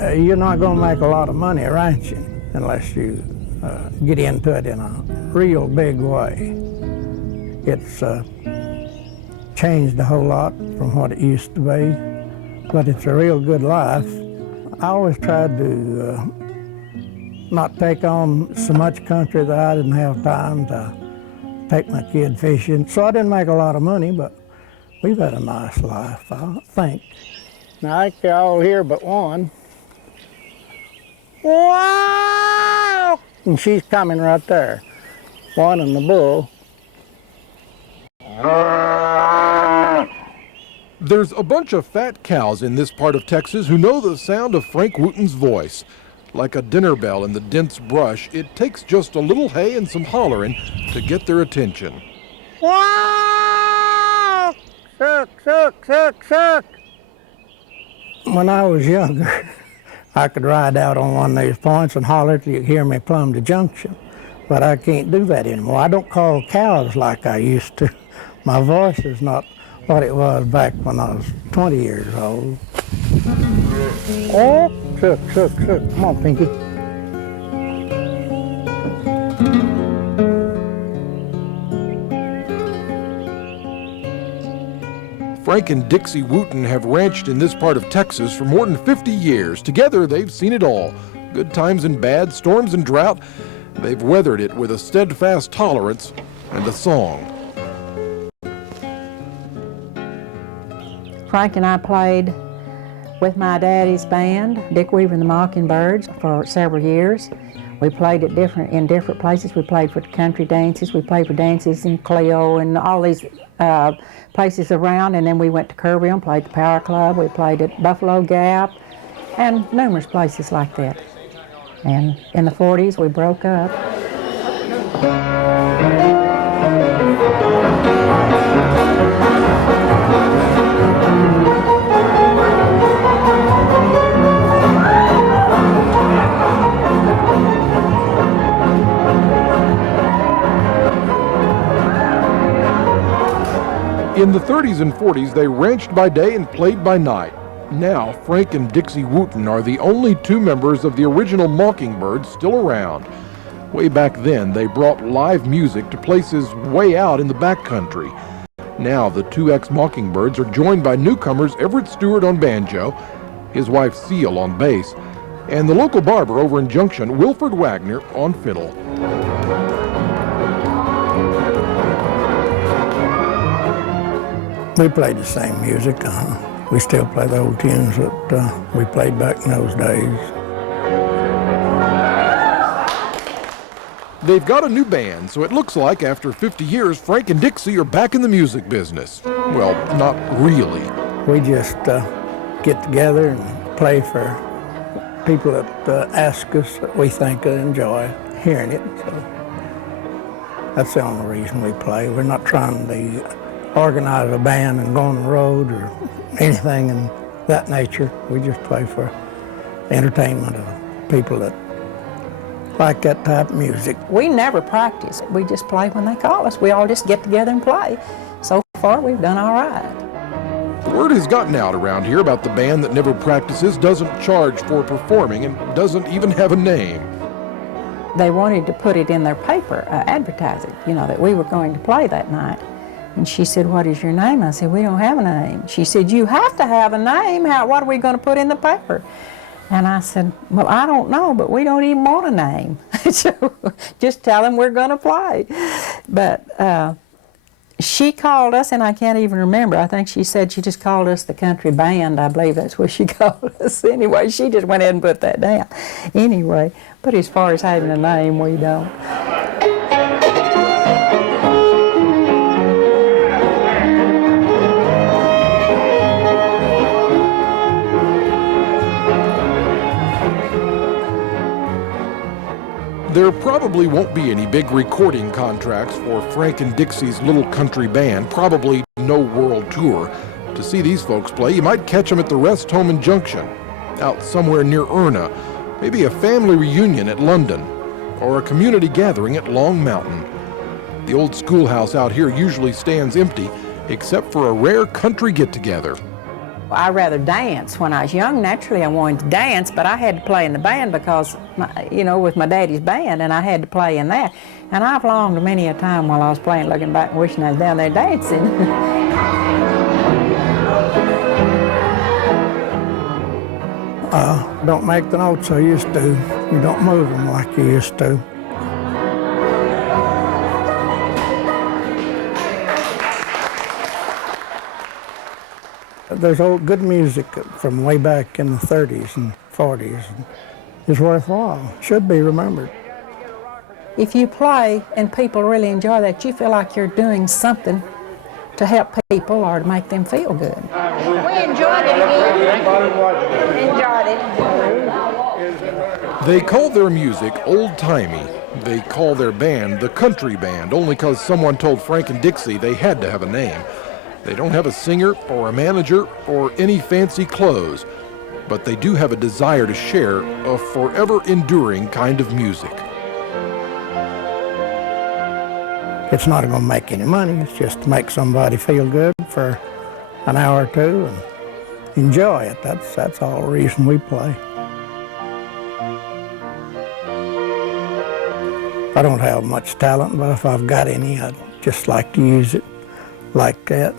you're not going to make a lot of money ranching unless you get into it in a real big way. It's changed a whole lot from what it used to be, but it's a real good life. I always tried to not take on so much country that I didn't have time to take my kid fishing. So I didn't make a lot of money, but we've had a nice life, I think. Now I think they're all here but one. Wow! And she's coming right there. One and the bull. There's a bunch of fat cows in this part of Texas who know the sound of Frank Wooten's voice. Like a dinner bell in the dense brush, it takes just a little hay and some hollering to get their attention. Wow! Suck, suck, suck, suck. When I was younger, I could ride out on one of these points and holler till you could hear me plumb the junction. But I can't do that anymore. I don't call cows like I used to. My voice is not what it was back when I was 20 years old. Oh, suck, suck, suck. Come on, Pinky. Frank and Dixie Wooten have ranched in this part of Texas for more than 50 years. Together, they've seen it all. Good times and bad, storms and drought. They've weathered it with a steadfast tolerance and a song. Frank and I played with my daddy's band, Dick Weaver and the Mockingbirds, for several years. We played in different places. We played for country dances. We played for dances in Cleo and all these places around. And then we went to Kerrville and played the Power Club. We played at Buffalo Gap and numerous places like that. And in the 40s, we broke up. In the 30s and 40s, they ranched by day and played by night. Now, Frank and Dixie Wooten are the only two members of the original Mockingbirds still around. Way back then, they brought live music to places way out in the backcountry. Now, the two ex-Mockingbirds are joined by newcomers Everett Stewart on banjo, his wife Seal on bass, and the local barber over in Junction, Wilford Wagner, on fiddle. We played the same music. We still play the old tunes that we played back in those days. They've got a new band, so it looks like after 50 years, Frank and Dixie are back in the music business. Well, not really. We just get together and play for people that ask us that we think will enjoy hearing it. So that's the only reason we play. We're not trying to organize a band and go on the road or anything in that nature. We just play for entertainment of people that like that type of music. We never practice. We just play when they call us. We all just get together and play. So far, we've done all right. The word has gotten out around here about the band that never practices, doesn't charge for performing, and doesn't even have a name. They wanted to put it in their paper, advertise it, that we were going to play that night. And she said, "What is your name?" I said, "We don't have a name." She said, "You have to have a name. What are we going to put in the paper?" And I said, "Well, I don't know, but we don't even want a name." So just tell them we're going to play. But she called us, and I can't even remember. I think she said she just called us the country band. I believe that's what she called us. Anyway, she just went ahead and put that down. Anyway, but as far as having a name, we don't. There probably won't be any big recording contracts for Frank and Dixie's little country band, probably no world tour. To see these folks play, you might catch them at the Rest Home in Junction, out somewhere near Erna, maybe a family reunion at London, or a community gathering at Long Mountain. The old schoolhouse out here usually stands empty, except for a rare country get-together. I rather dance. When I was young, naturally I wanted to dance, but I had to play in the band because, with my daddy's band, and I had to play in that. And I've longed many a time while I was playing, looking back and wishing I was down there dancing. Don't make the notes I used to. You don't move them like you used to. There's old good music from way back in the 30s and 40s. And it's worthwhile. Should be remembered. If you play and people really enjoy that, you feel like you're doing something to help people or to make them feel good. We enjoyed it. Enjoyed it. They call their music old-timey. They call their band the Country Band, only because someone told Frank and Dixie they had to have a name. They don't have a singer or a manager or any fancy clothes, but they do have a desire to share a forever enduring kind of music. It's not going to make any money. It's just to make somebody feel good for an hour or two and enjoy it. That's all the reason we play. I don't have much talent, but if I've got any, I'd just like to use it like that.